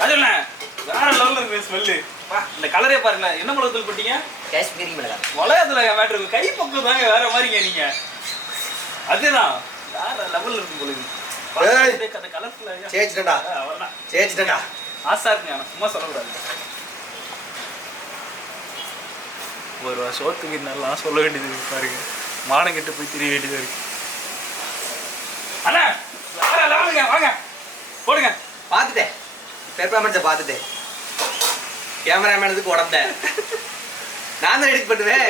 ராஜவண்ணா வேற லெவலில் இருக்கு ஸ்மெல்லு. இந்த கலரே பாருங்க. என்ன மிளகுத்தூள் போட்டீங்க? காஷ்மீரி மிளகா. மிளகாத்துல மேட்ரு கை பக்கம் தாங்க வேற மாதிரிங்க நீங்க. அதுதான் வேற லெவலில் இருக்கும் பொழுது அந்த கலர்ஃபுல்லா சேஞ்சுடா அவ்வளோதான் சேஞ்சுடா ஆசா இருக்குங்க. ஆனால் சும்மா சொல்லக்கூடாது. ஒரு சோத்துக்கு நல்லா சொல்ல வேண்டியது இருக்கு பாருங்க. மானம் கெட்டு போய் தெரிய வேண்டியது இருக்கு. அண்ணா வேற லெவலுங்க. வாங்க போடுங்க. பார்த்துட்டேன் பெர்ஃபார்மன்ஸை பார்த்துட்டேன். கேமராமேனுக்கு உடம்பே நான் தான் எடிட் பண்ணுவேன்.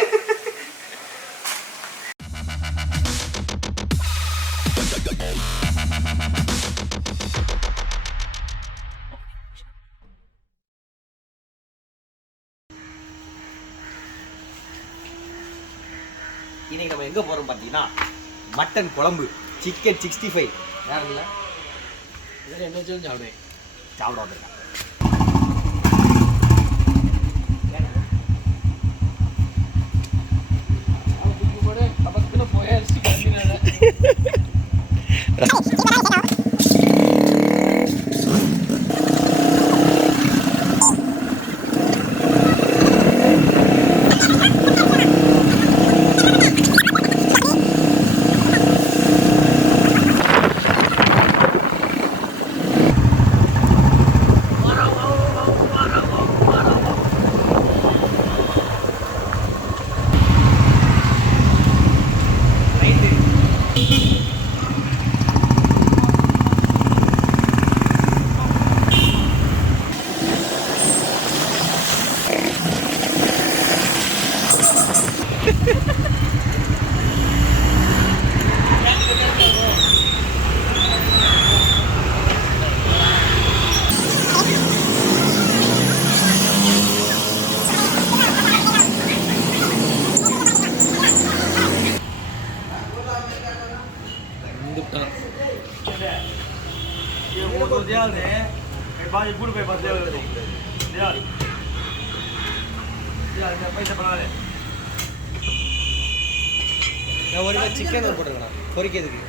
இன்னைக்கு நம்ம எங்கே போகிறோம் பார்த்தீங்கன்னா மட்டன் குழம்பு, சிக்கன் 65 வேற இல்லை. இதில் என்ன வச்சாலும் சாப்பிடுவேன். சாப்பிட வந்துருக்கேன். ஒரு சிக்கன் போட்டுருக்கேன் பொரிக்கிறதுக்கு.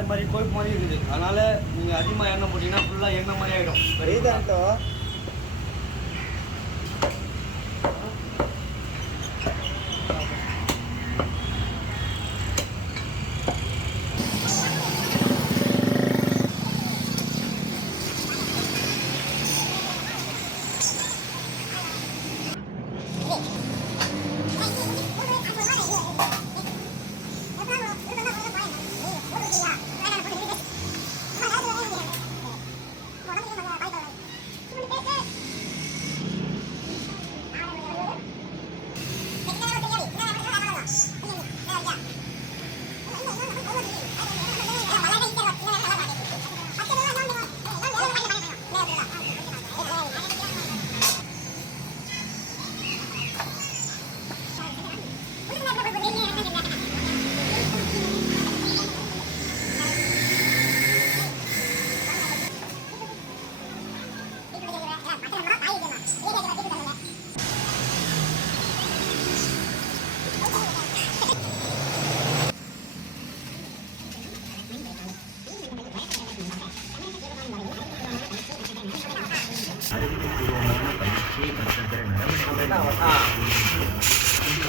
இது மாதிரி கோப்பு மாதிரி இருக்குது. அதனால் நீங்கள் அதிகமாக எண்ணெய் போட்டிங்கன்னா ஃபுல்லாக எண்ணெய் மாதிரி ஆகிடும். சரிதான்ட்டோ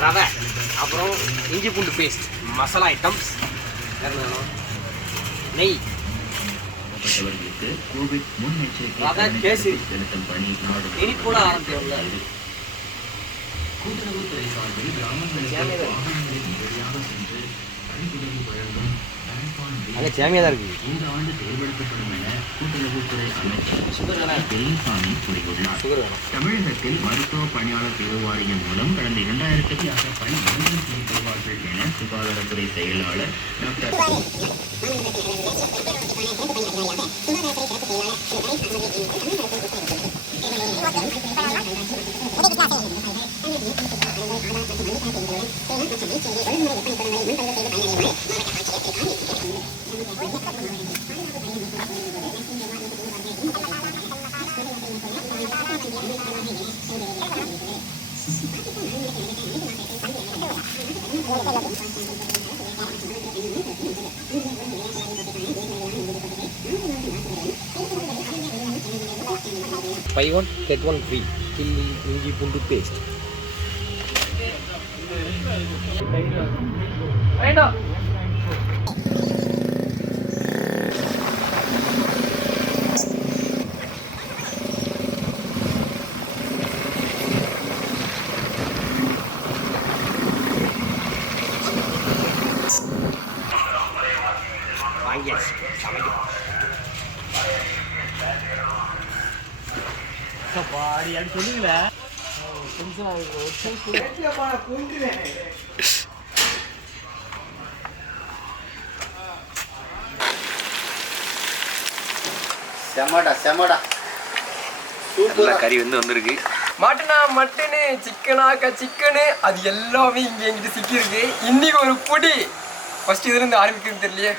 ரவை, அப்புறம் இஞ்சி பூண்டு பேஸ்ட், மசாலா ஐட்டம்ஸ், நெய், பாதிக்கப்பட்டவர்களுக்கு கோவிட் முன்னெச்சரிக்கை செலுத்தும் பணி நாடு கூட ஆரம்பிக்கல. கூட்டுறவுத்துறை சார்பில் கிராமங்களுக்கு வாகனங்களில் நேரடியாக சென்று பணிபுரிவு வழங்கும் சேமியா தான் இருக்கு. இந்த ஆண்டு செயல்படுத்தப்படும் என கூட்டுறவுத்துறை அமைச்சர் பெரியசாமி கூறியுள்ளார். தமிழகத்தில் மருத்துவ பணியாளர் தேர்வு வாரியம் மூலம் கடந்த 2000 பணி செய்யப்படுவார்கள் என சுகாதாரத்துறை செயலாளர் doctor Buy one get one free. Chilli இஞ்சி பூண்டு பேஸ்ட். பாடி அது சொல்லுங்களே. செமடா சூப்பரா கறி வந்திருக்கு. மட்டனா மட்டனு, சிக்கனாக்கா சிக்கனு, அது எல்லாமே இங்கே எங்கிட்ட சிக்கியிருக்கு. இன்னைக்கு ஒரு பொடி ஃபர்ஸ்ட் இதுலேருந்து ஆரம்பிக்கிறது தெரியலையே.